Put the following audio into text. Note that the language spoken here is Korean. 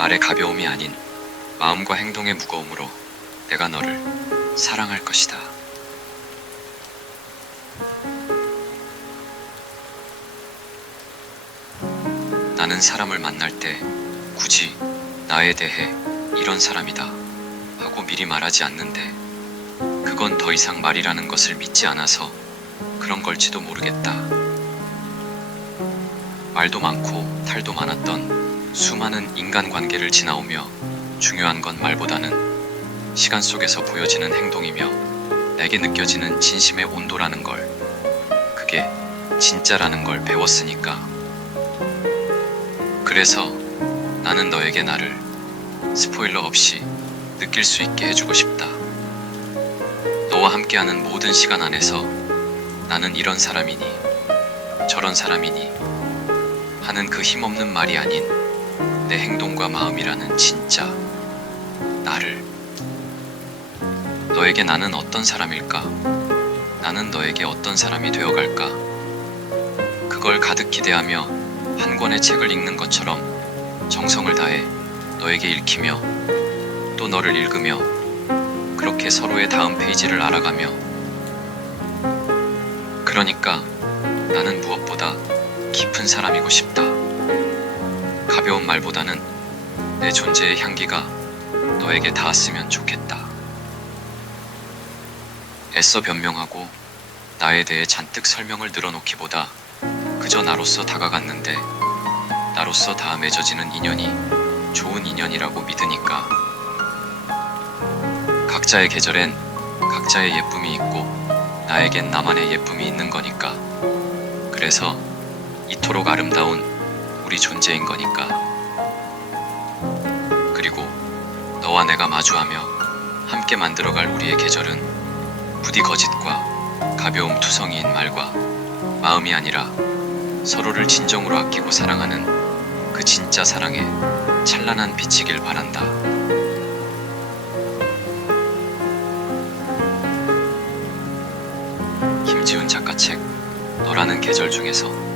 말의 가벼움이 아닌 마음과 행동의 무거움으로 내가 너를 사랑할 것이다. 나는 사람을 만날 때 굳이 나에 대해 이런 사람이다 하고 미리 말하지 않는데 그건 더 이상 말이라는 것을 믿지 않아서 그런 걸지도 모르겠다. 말도 많고 탈도 많았던 수많은 인간관계를 지나오며 중요한 건 말보다는 시간 속에서 보여지는 행동이며 내게 느껴지는 진심의 온도라는 걸 그게 진짜라는 걸 배웠으니까 그래서 나는 너에게 나를 스포일러 없이 느낄 수 있게 해주고 싶다. 너와 함께하는 모든 시간 안에서 나는 이런 사람이니 저런 사람이니 하는 그 힘없는 말이 아닌 내 행동과 마음이라는 진짜 나를 너에게 나는 어떤 사람일까? 나는 너에게 어떤 사람이 되어갈까? 그걸 가득 기대하며 한 권의 책을 읽는 것처럼 정성을 다해 너에게 읽히며 또 너를 읽으며 그렇게 서로의 다음 페이지를 알아가며 그러니까 나는 무엇보다 깊은 사람이고 싶다. 가벼운 말보다는 내 존재의 향기가 너에게 닿았으면 좋겠다. 애써 변명하고 나에 대해 잔뜩 설명을 늘어놓기보다 그저 나로서 다가갔는데 나로서 다 맺어지는 인연이 좋은 인연이라고 믿으니까 각자의 계절엔 각자의 예쁨이 있고 나에겐 나만의 예쁨이 있는 거니까 그래서 이토록 아름다운 우리 존재인 거니까 그리고 너와 내가 마주하며 함께 만들어갈 우리의 계절은 부디 거짓과 가벼움 투성이인 말과 마음이 아니라 서로를 진정으로 아끼고 사랑하는 그 진짜 사랑에 찬란한 빛이길 바란다. 김지훈 작가 책 너라는 계절 중에서